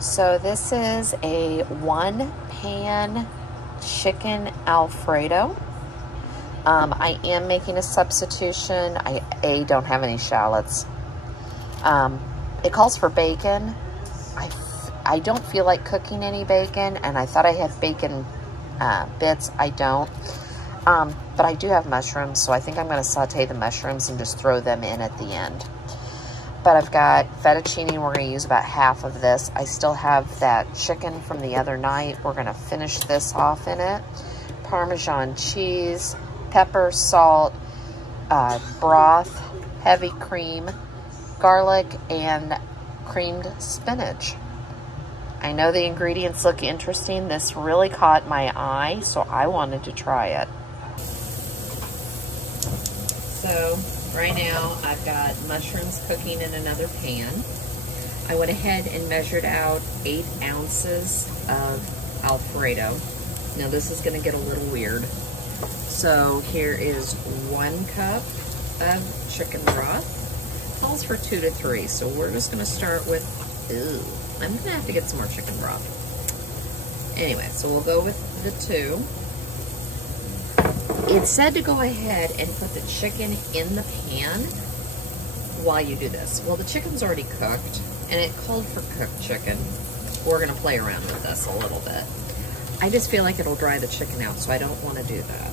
So this is a one pan chicken Alfredo. I am making a substitution. I don't have any shallots. It calls for bacon. I don't feel like cooking any bacon, and I thought I had bacon bits. I don't. But I do have mushrooms, so I think I'm going to saute the mushrooms and just throw them in at the end. But I've got fettuccine. We're going to use about half of this. I still have that chicken from the other night. We're going to finish this off in it. Parmesan cheese, pepper, salt, broth, heavy cream, garlic, and creamed spinach. I know the ingredients look interesting. This really caught my eye, so I wanted to try it. So right now I've got mushrooms cooking in another pan. I went ahead and measured out 8 ounces of Alfredo. Now this is going to get a little weird. So here is 1 cup of chicken broth. It calls for 2 to 3, so we're just going to start with, I'm going to have to get some more chicken broth. Anyway, so we'll go with the 2. It said to go ahead and put the chicken in the pan while you do this. Well, the chicken's already cooked, and it called for cooked chicken. We're going to play around with this a little bit. I just feel like it'll dry the chicken out, so I don't want to do that.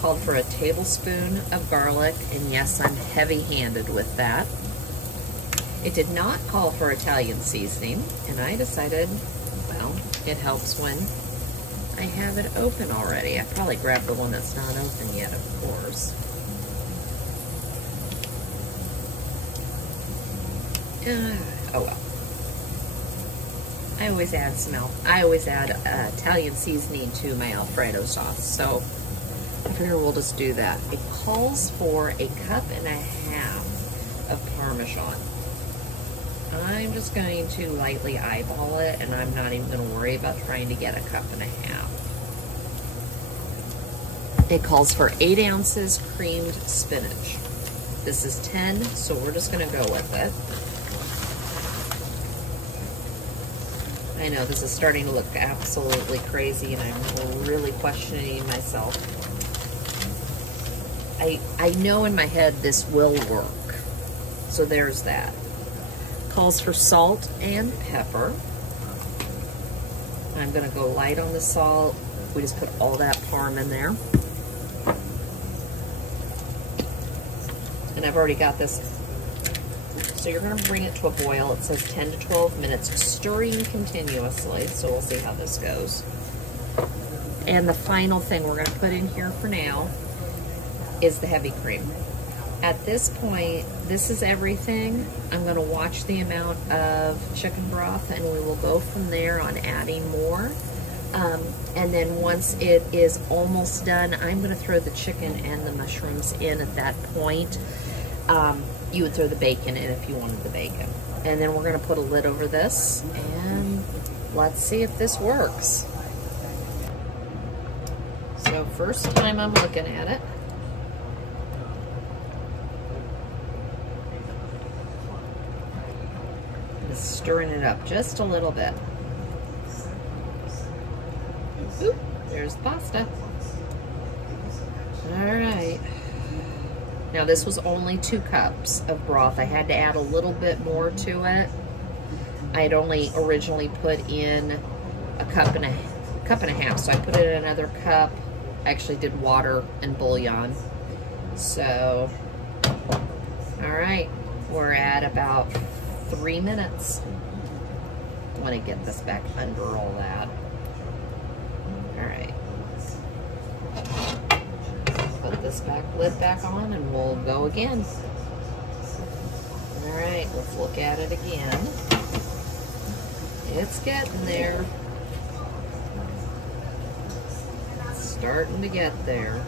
Called for a tablespoon of garlic, and yes, I'm heavy-handed with that. It did not call for Italian seasoning, and I decided, well, it helps when I have it open already. I probably grabbed the one that's not open yet, of course. Oh well. I always add Italian seasoning to my Alfredo sauce, so I figure we'll just do that. It calls for 1.5 cups of Parmesan. I'm just going to lightly eyeball it, and I'm not even going to worry about trying to get 1.5 cups. It calls for 8 ounces creamed spinach. This is 10, so we're just going to go with it. I know this is starting to look absolutely crazy, and I'm really questioning myself. I know in my head this will work, so there's that. Calls for salt and pepper. I'm going to go light on the salt. We just put all that parm in there. And I've already got this. So you're going to bring it to a boil. It says 10 to 12 minutes, stirring continuously. So we'll see how this goes. And the final thing we're going to put in here for now is the heavy cream. At this point, this is everything. I'm going to watch the amount of chicken broth, and we will go from there on adding more. And then once it is almost done, I'm going to throw the chicken and the mushrooms in at that point. You would throw the bacon in if you wanted the bacon. And then we're going to put a lid over this, and let's see if this works. So first time I'm looking at it. Stirring it up just a little bit. Oop, there's pasta. All right. Now this was only 2 cups of broth. I had to add a little bit more to it. I had only originally put in a cup and a half, so I put in another cup. I actually did water and bouillon. So, all right, we're at about 3 minutes. I want to get this back under all that. All right. Put this lid back on, and we'll go again. All right, let's look at it again. It's getting there. It's starting to get there.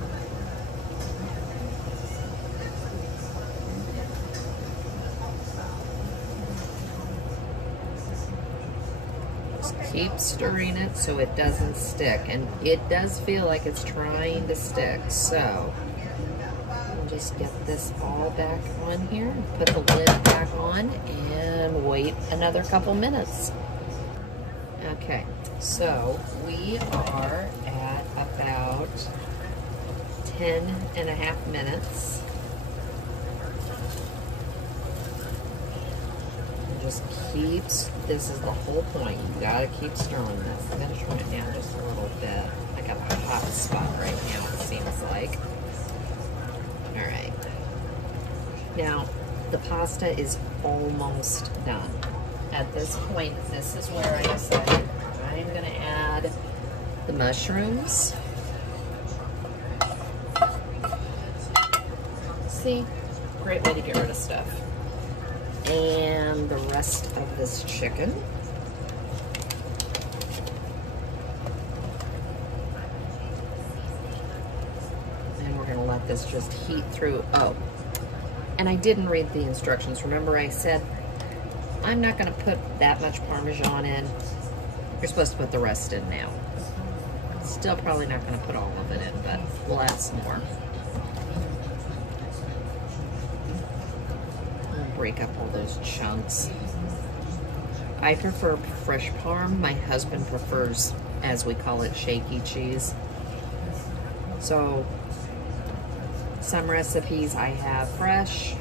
Keep stirring it so it doesn't stick, and it does feel like it's trying to stick, so I'll just get this all back on here, put the lid back on, and wait another couple minutes. Okay, so we are at about 10.5 minutes. And just keeps, this is the whole point, you gotta keep stirring this. I'm gonna turn it down just a little bit. I got a hot spot right now, it seems like. All right. Now, the pasta is almost done. At this point, this is where I decided I'm gonna add the mushrooms. See, great way to get rid of stuff. And the rest of this chicken. And we're gonna let this just heat through. Oh, and I didn't read the instructions. Remember I said I'm not gonna put that much Parmesan in. You're supposed to put the rest in now. Still probably not gonna put all of it in, but we'll add some more. Break up all those chunks. I prefer fresh parm. My husband prefers, as we call it, shaky cheese. So some recipes I have fresh.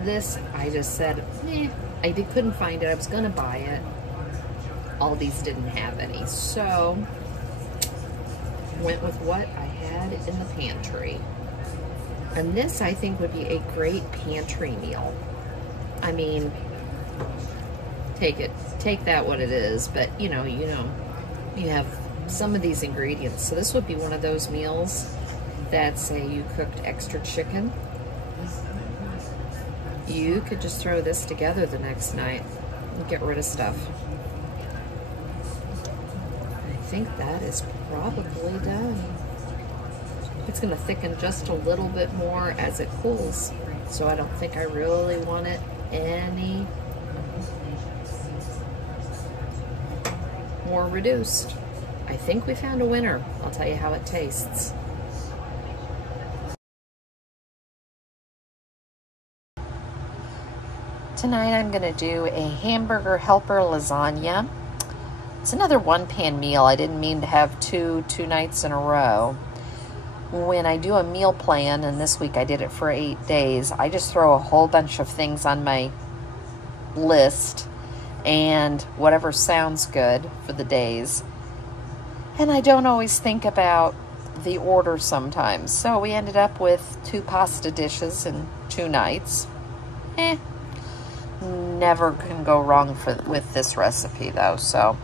This I just said, I couldn't find it. I was gonna buy it. All these didn't have any, so went with what I had in the pantry. And this, I think, would be a great pantry meal. I mean, take that what it is, but you have some of these ingredients. So this would be one of those meals that, say you cooked extra chicken, you could just throw this together the next night and get rid of stuff. I think that is probably done. It's going to thicken just a little bit more as it cools, so I don't think I really want it any more reduced. I think we found a winner. I'll tell you how it tastes. Tonight I'm going to do a hamburger helper lasagna. It's another one-pan meal. I didn't mean to have two nights in a row. When I do a meal plan, and this week I did it for 8 days, I just throw a whole bunch of things on my list and whatever sounds good for the days. And I don't always think about the order sometimes. So we ended up with 2 pasta dishes in 2 nights. Never can go wrong with this recipe though, so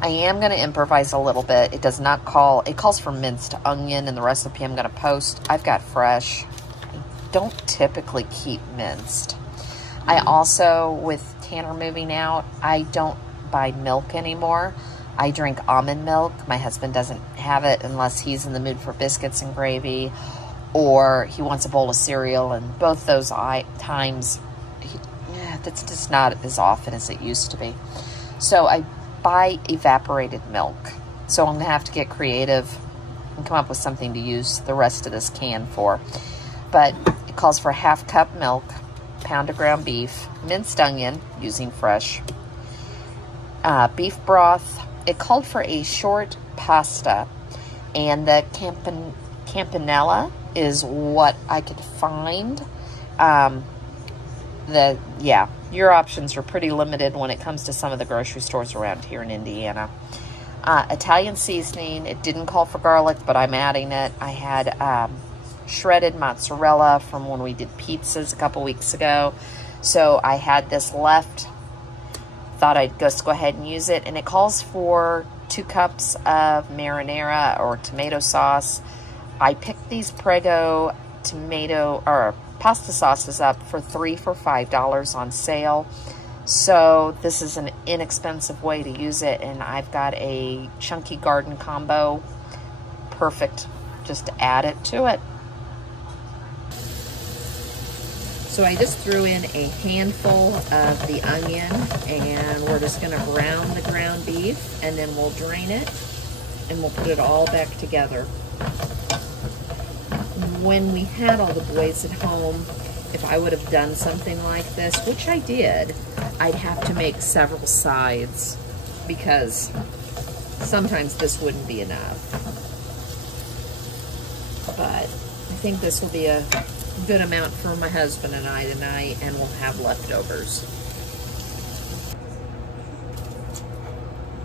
I am going to improvise a little bit. It does not call, it calls for minced onion in the recipe I'm going to post. I've got fresh. I don't typically keep minced. I also, with Tanner moving out, I don't buy milk anymore. I drink almond milk. My husband doesn't have it unless he's in the mood for biscuits and gravy, or he wants a bowl of cereal, and both those times, that's just not as often as it used to be. So I buy evaporated milk. So I'm gonna have to get creative and come up with something to use the rest of this can for. But it calls for 1/2 cup milk, pound of ground beef, minced onion, using fresh, beef broth. It called for a short pasta, and the campanella is what I could find. Your options are pretty limited when it comes to some of the grocery stores around here in Indiana. Italian seasoning, it didn't call for garlic, but I'm adding it. I had shredded mozzarella from when we did pizzas a couple weeks ago. So I had this left, thought I'd just go ahead and use it. And it calls for 2 cups of marinara or tomato sauce. I picked these Prego tomato or pasta sauces up for 3 for $5 on sale. So this is an inexpensive way to use it, and I've got a chunky garden combo. Perfect, just to add it to it. So I just threw in a handful of the onion, and we're just gonna brown the ground beef, and then we'll drain it, and we'll put it all back together. when we had all the boys at home, if I would have done something like this, which I did, I'd have to make several sides because sometimes this wouldn't be enough. But I think this will be a good amount for my husband and I tonight, and we'll have leftovers.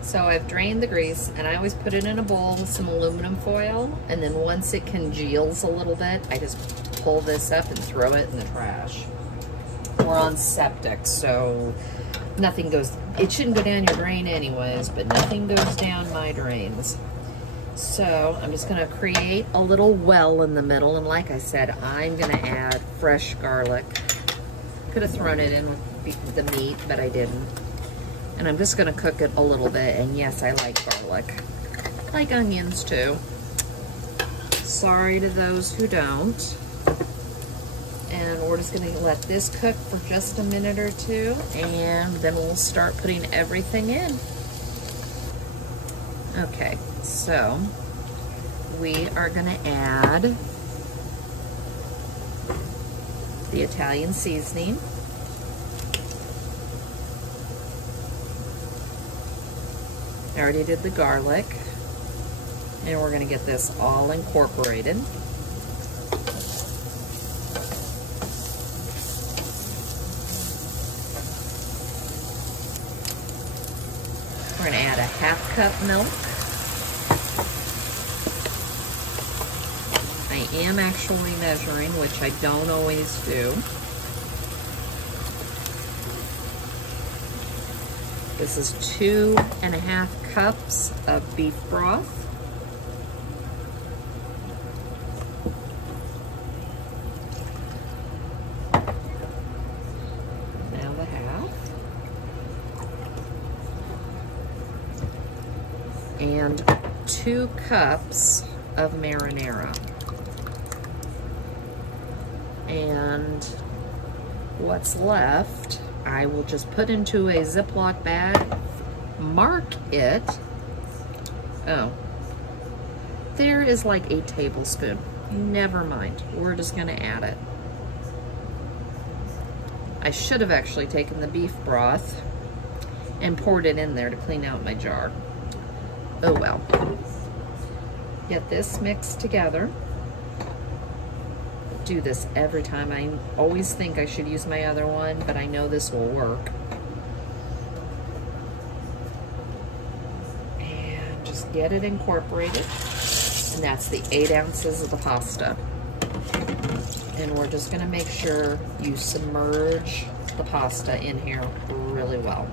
So I've drained the grease, and I always put it in a bowl with some aluminum foil, and then once it congeals a little bit, I just pull this up and throw it in the trash. We're on septic, so nothing goes, it shouldn't go down your drain anyways, but nothing goes down my drains. So I'm just gonna create a little well in the middle, and like I said, I'm gonna add fresh garlic. Could have thrown it in with the meat, but I didn't. And I'm just gonna cook it a little bit, and yes, I like garlic. I like onions too. Sorry to those who don't. And we're just gonna let this cook for just a minute or two, and then we'll start putting everything in. Okay, so we are gonna add the Italian seasoning. I already did the garlic, and we're gonna get this all incorporated. We're gonna add a ½ cup milk. I am actually measuring, which I don't always do. This is 2½ cups of beef broth. Now the half. And 2 cups of marinara. And what's left, I will just put into a Ziploc bag, mark it. Oh, there is like a tablespoon. Never mind, we're just gonna add it. I should have actually taken the beef broth and poured it in there to clean out my jar. Oh well. Get this mixed together. Do this every time. I always think I should use my other one, but I know this will work. And just get it incorporated. And that's the 8 ounces of the pasta. And we're just gonna make sure you submerge the pasta in here really well.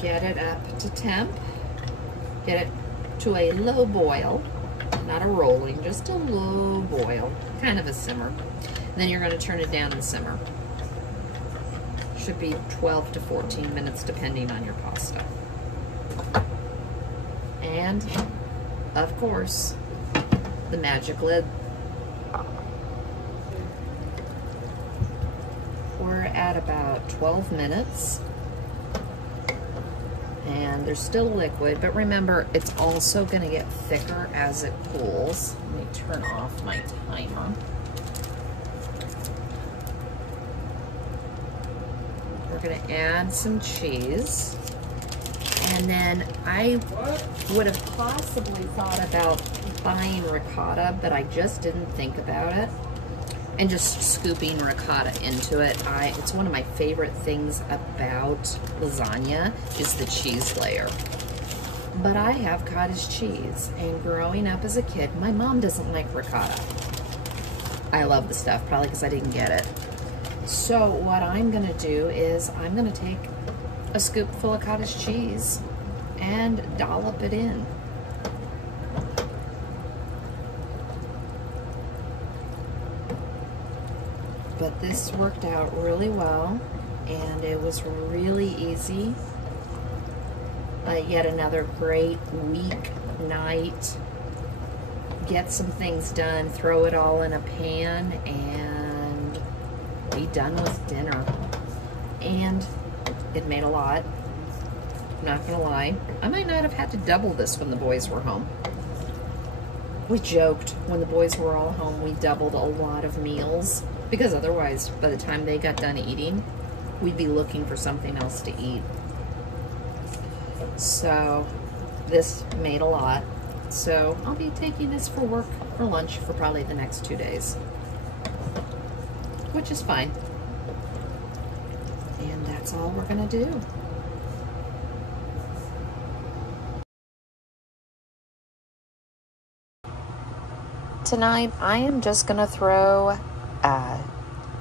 Get it up to temp. Get it to a low boil. Not a rolling, just a low boil, kind of a simmer. And then you're going to turn it down and simmer. Should be 12 to 14 minutes depending on your pasta. And, of course, the magic lid. We're at about 12 minutes. And they're still liquid, but remember, it's also going to get thicker as it cools. Let me turn off my timer. We're going to add some cheese. And then I would have possibly thought about buying ricotta, but I just didn't think about it. And just scooping ricotta into it. It's one of my favorite things about lasagna is the cheese layer. But I have cottage cheese, and growing up as a kid, my mom doesn't like ricotta. I love the stuff, probably because I didn't get it. So what I'm gonna do is I'm gonna take a scoopful of cottage cheese and dollop it in. But this worked out really well, and it was really easy. Yet another great weeknight. Get some things done, throw it all in a pan, and be done with dinner. And it made a lot. I'm not gonna lie. I might not have had to double this when the boys were home. We joked when the boys were all home, we doubled a lot of meals because otherwise, by the time they got done eating, we'd be looking for something else to eat. So this made a lot. So I'll be taking this for work for lunch for probably the next 2 days, which is fine. And that's all we're gonna do. Tonight, I am just gonna throw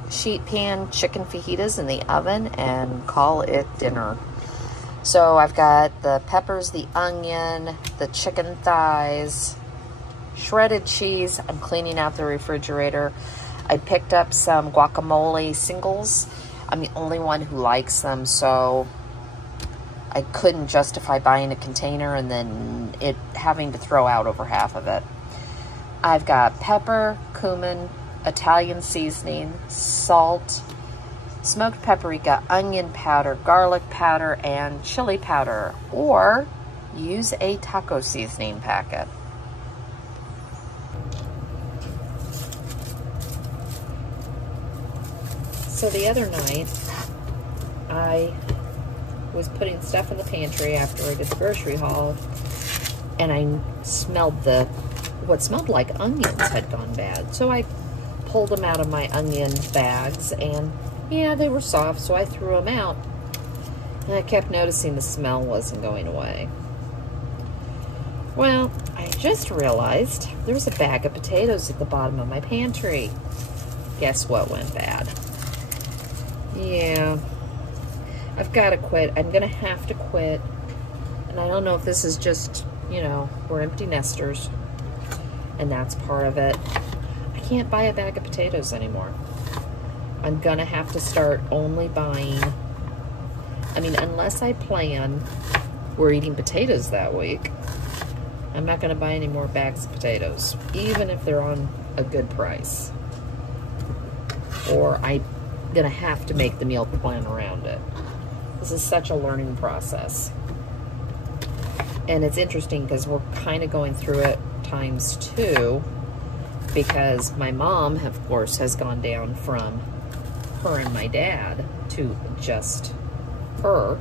sheet pan chicken fajitas in the oven and call it dinner. So I've got the peppers, the onion, the chicken thighs, shredded cheese. I'm cleaning out the refrigerator. I picked up some guacamole singles. I'm the only one who likes them, so I couldn't justify buying a container and then it having to throw out over half of it. I've got pepper, cumin, Italian seasoning, salt, smoked paprika, onion powder, garlic powder, and chili powder, or use a taco seasoning packet. So the other night, I was putting stuff in the pantry after I did the grocery haul, and I smelled what smelled like onions had gone bad. So I pulled them out of my onion bags, and yeah, they were soft, so I threw them out. And I kept noticing the smell wasn't going away. Well, I just realized there was a bag of potatoes at the bottom of my pantry. Guess what went bad? Yeah, I've got to quit. I'm going to have to quit. And I don't know if this is just, you know, we're empty nesters, and that's part of it. I can't buy a bag of potatoes anymore. I'm gonna have to start only buying, I mean, unless I plan we're eating potatoes that week, I'm not gonna buy any more bags of potatoes, even if they're on a good price. Or I'm gonna have to make the meal plan around it. This is such a learning process. And it's interesting because we're kind of going through it times two, because my mom, of course, has gone down from her and my dad to just her.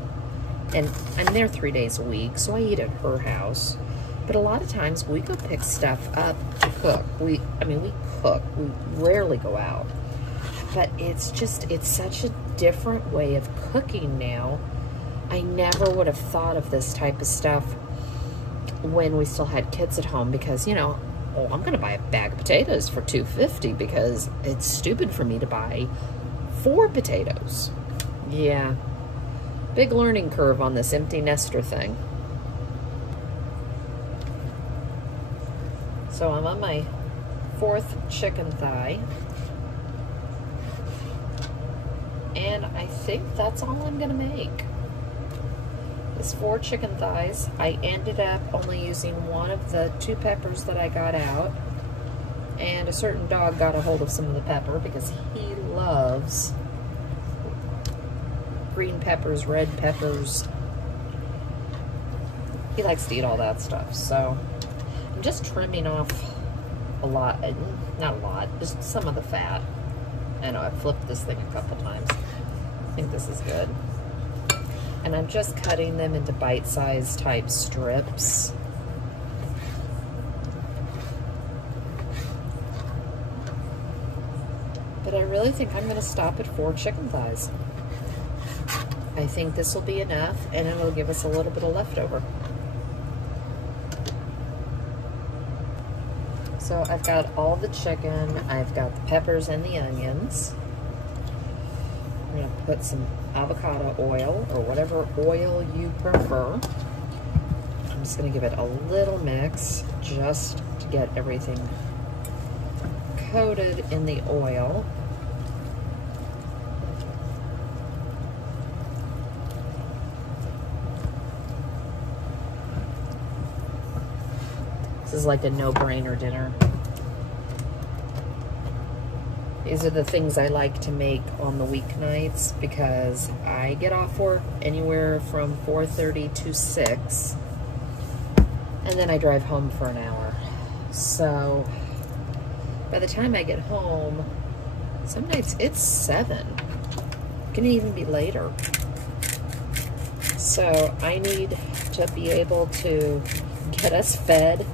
And I'm there 3 days a week, so I eat at her house. But a lot of times we go pick stuff up to cook. We cook. We rarely go out. But it's such a different way of cooking now. I never would have thought of this type of stuff when we still had kids at home, because, you know, oh, I'm gonna buy a bag of potatoes for $2.50 because it's stupid for me to buy 4 potatoes. Yeah, big learning curve on this empty nester thing. So I'm on my 4th chicken thigh, and I think that's all I'm gonna make. Is 4 chicken thighs. I ended up only using one of the 2 peppers that I got out, and a certain dog got a hold of some of the pepper because he loves green peppers, red peppers. He likes to eat all that stuff. So I'm just trimming off a lot, not a lot, just some of the fat. I know, I've flipped this thing a couple times. I think this is good. And I'm just cutting them into bite-sized type strips. But I really think I'm gonna stop at 4 chicken thighs. I think this will be enough, and it'll give us a little bit of leftover. So I've got all the chicken, I've got the peppers and the onions. I'm gonna put some avocado oil, or whatever oil you prefer. I'm just gonna give it a little mix just to get everything coated in the oil. This is like a no-brainer dinner. These are the things I like to make on the weeknights because I get off work anywhere from 4:30 to 6, and then I drive home for an hour. So by the time I get home, some nights it's 7. It can even be later. So I need to be able to get us fed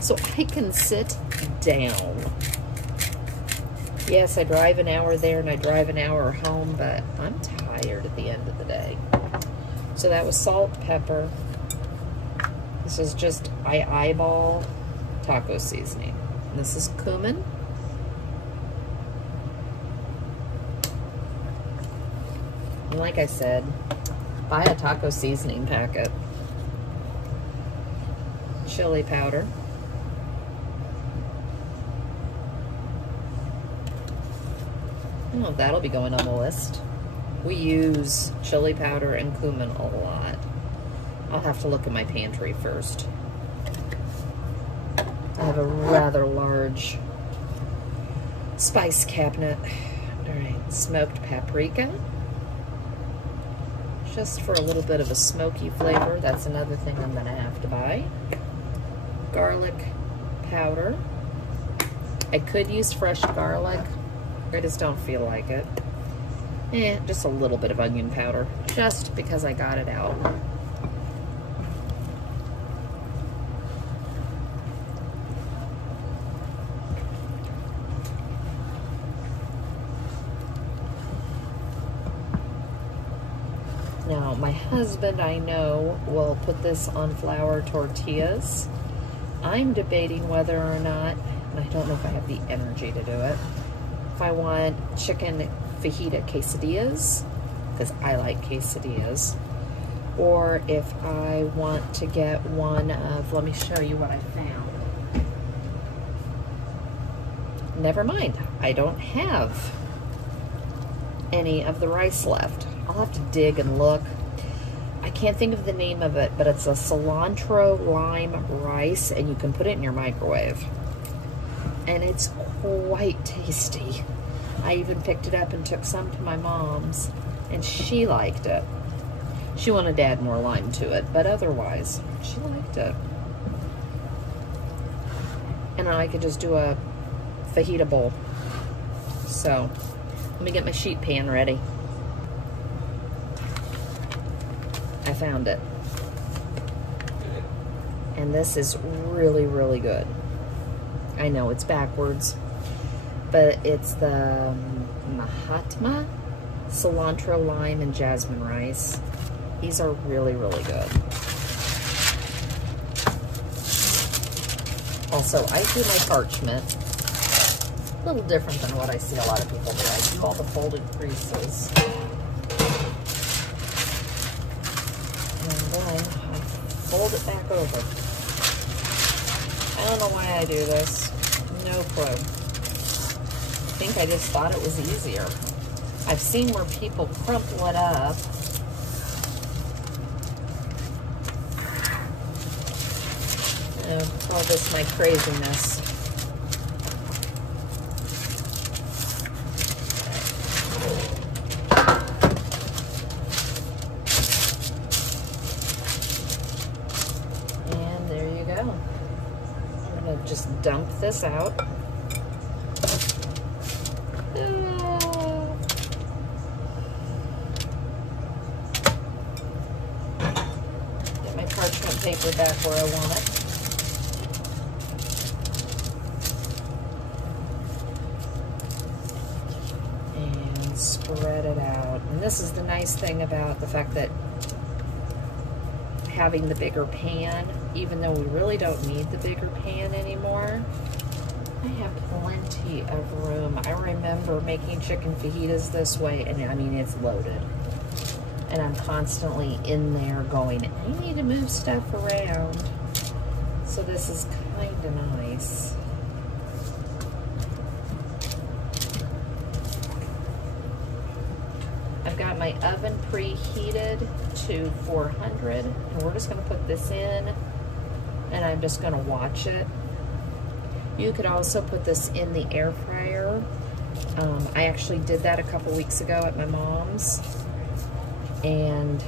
so I can sit down. Yes, I drive an hour there and I drive an hour home, but I'm tired at the end of the day. So that was salt, pepper. This is just, I eyeball taco seasoning. And this is cumin. And like I said, buy a taco seasoning packet. Chili powder. Oh, that'll be going on the list. We use chili powder and cumin a lot. I'll have to look in my pantry first. I have a rather large spice cabinet. All right, smoked paprika. Just for a little bit of a smoky flavor. That's another thing I'm gonna have to buy. Garlic powder. I could use fresh garlic. I just don't feel like it. Just a little bit of onion powder, just because I got it out. Now, my husband, I know, will put this on flour tortillas. I'm debating whether or not, and I don't know if I have the energy to do it, if I want chicken fajita quesadillas, because I like quesadillas, or if I want to get one of, let me show you what I found. Never mind, I don't have any of the rice left. I'll have to dig and look. I can't think of the name of it, but it's a cilantro lime rice, and you can put it in your microwave. And it's quite tasty. I even picked it up and took some to my mom's, and she liked it. She wanted to add more lime to it, but otherwise, she liked it. And I could just do a fajita bowl. So, let me get my sheet pan ready. I found it. And this is really, really good. I know it's backwards, but it's the Mahatma cilantro, lime, and jasmine rice. These are really, really good. Also, I do my parchment a little different than what I see a lot of people do. I do all the folded creases. And then I fold it back over. I don't know why I do this. No clue. I think I just thought it was easier. I've seen where people crumple it up. All this my craziness. And there you go. I'm gonna just dump this out. Get my parchment paper back where I want it. Spread it out. And this is the nice thing about the fact that having the bigger pan, even though we really don't need the bigger pan anymore, I have plenty of room. I remember making chicken fajitas this way, and I mean, it's loaded. And I'm constantly in there going, I need to move stuff around. So this is kind of nice. Got my oven preheated to 400, and we're just going to put this in, and I'm just going to watch it. You could also put this in the air fryer. I actually did that a couple weeks ago at my mom's, and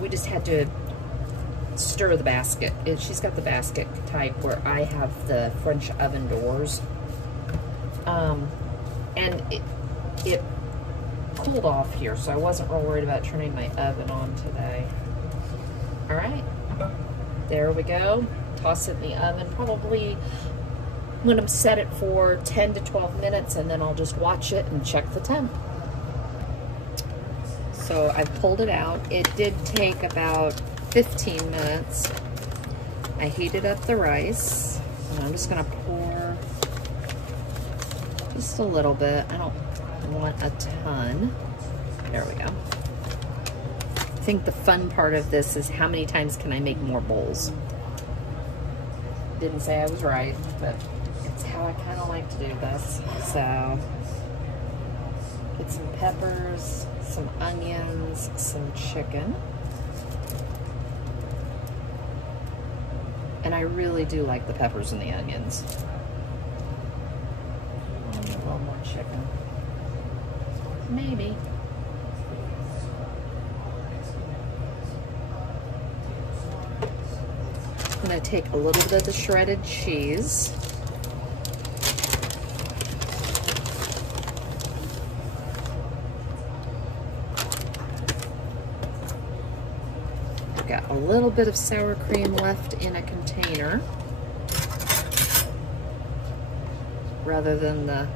we just had to stir the basket. She's got the basket type where I have the French oven doors. And it cooled off here, so I wasn't real worried about turning my oven on today. All right, there we go. Toss it in the oven. Probably I'm going to set it for 10 to 12 minutes, and then I'll just watch it and check the temp. So I pulled it out. It did take about 15 minutes. I heated up the rice, and I'm just going to pour just a little bit. I don't want a ton. There we go. I think the fun part of this is how many times can I make more bowls? Didn't say I was right, but it's how I kind of like to do this. So, get some peppers, some onions, some chicken. And I really do like the peppers and the onions. And a little more chicken. Maybe. I'm going to take a little bit of the shredded cheese. I've got a little bit of sour cream left in a container rather than the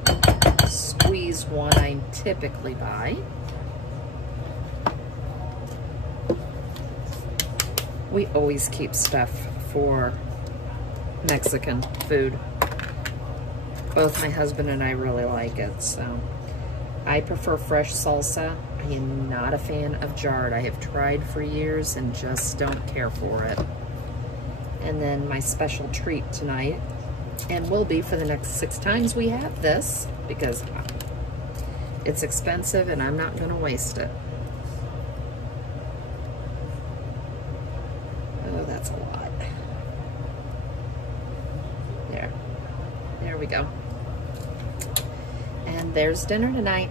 squeeze one I typically buy. We always keep stuff for Mexican food. Both my husband and I really like it, so. I prefer fresh salsa. I am not a fan of jarred. I have tried for years and just don't care for it. And then my special treat tonight, and will be for the next 6 times we have this, because it's expensive and I'm not going to waste it. Oh, that's a lot. There we go. And there's dinner tonight.